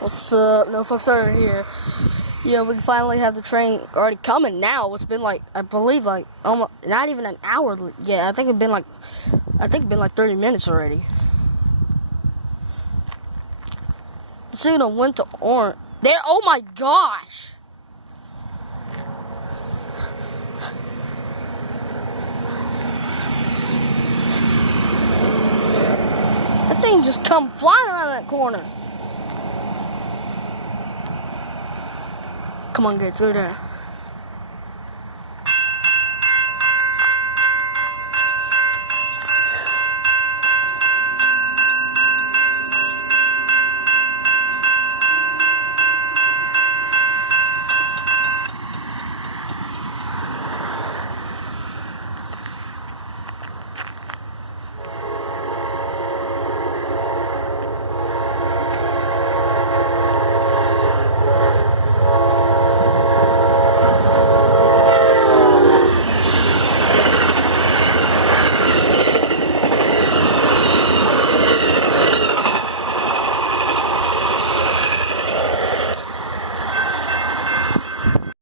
What's up? No folks are here. Yeah, we finally have the train already coming now. It's been like, I believe like almost not even an hour. Yeah, I think it's been like 30 minutes already. The signal went to orange. There. Oh my gosh. That thing just come flying around that corner. Come on, kids, go there.